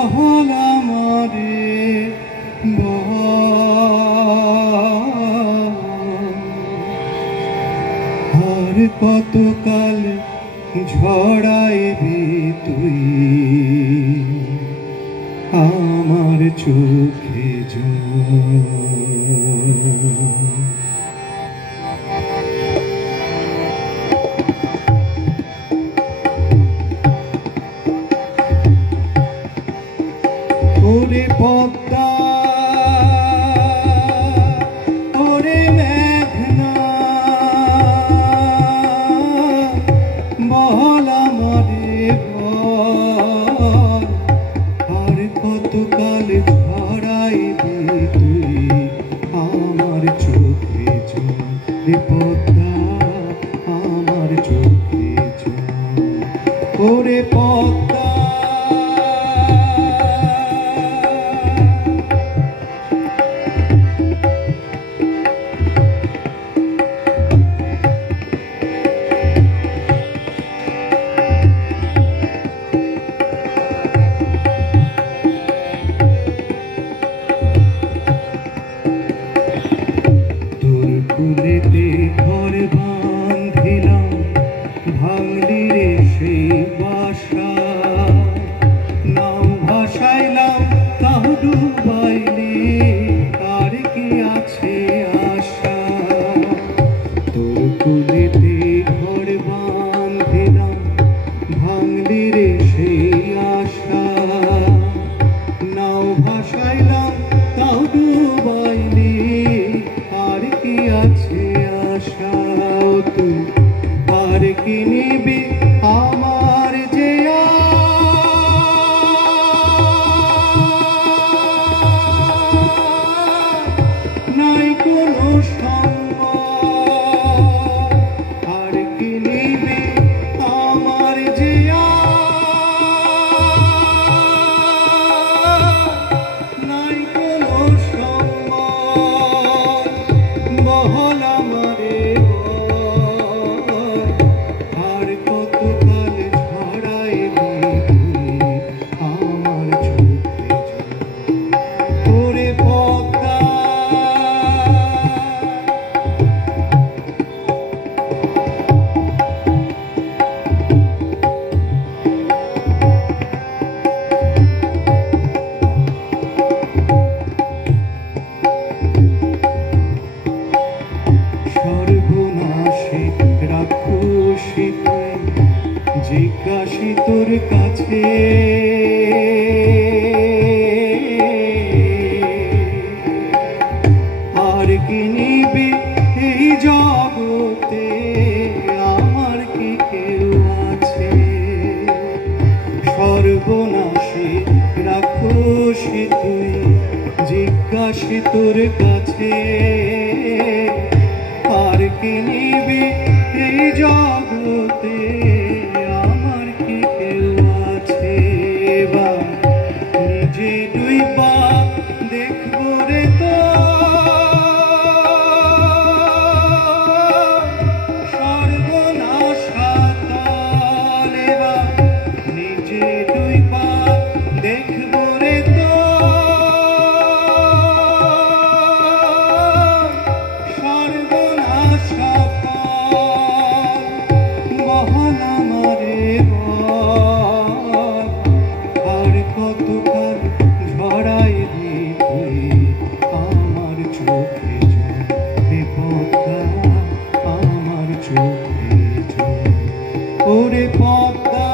বহল আমারে আর কতকাল ঝড়াইবি তুই আমার চোখে জল। ওরে পদ্মা ওরে মেঘনা বহল আমারে বল আর কতকাল ঝড়াইবি তুই আমার চোখে জল। রে পদ্মা আমার চোখে জল। ওরে পদ্মা কুলেতে ঘর বাঁধিলাম ভাঙলি রে সেই বাসা নাও ভাসাইলাম তাও ডুবাইলি আর কি আছে আশা। তোর কুলেতে ঘর বাঁধিলাম ভাঙলি রে সেই আশা নাও ভাসাইলাম তাও ডুবাইলি আর কি আছে আশা। তুই আর কি নিবি আমার যে নাই কোনো সম্মান। আর কি নিবি আমার যে নাই কোনো সম্মান। বহল আমারে আর কতকাল ঝড়াইবি তুই আমার চোখে জল। ওরে পদ্মা সর্বনাশে রাক্ষসী তুই জিজ্ঞাসি তোর কাছে আর কি নিবি এই জগতে আমার কি কেউ আছে। সর্বনাশে রাক্ষসী তুই জিজ্ঞাসি তোর কাছে আর কি নিবি এই জগতে আমার কি কেউ আছে। বা নিজে ডুইবা দেখবো রে তো সর্বনাশা তলে বা নিজে ডুইবা দেখবো রে তো সর্বনাশা বহল আমারে আর কতকাল ঝড়াইবি তুই আমার চোখে জল। রে পদ্মা আমার চোখে জল। ওরে পদ্মা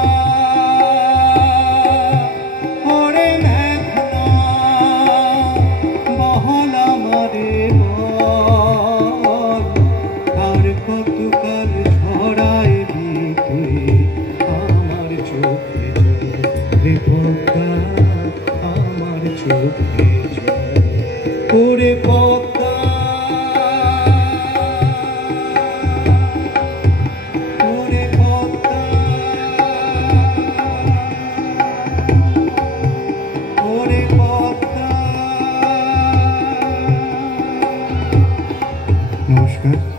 ওরে মেঘনা বহল আমারে আর কতকাল ঝড়াইবি তুই আমার চোখে জল। রে পদ্মা আমার চোখে জল। ওরে পদ্মা ওরে পদ্মা ওরে পদ্মা। নমস্কার।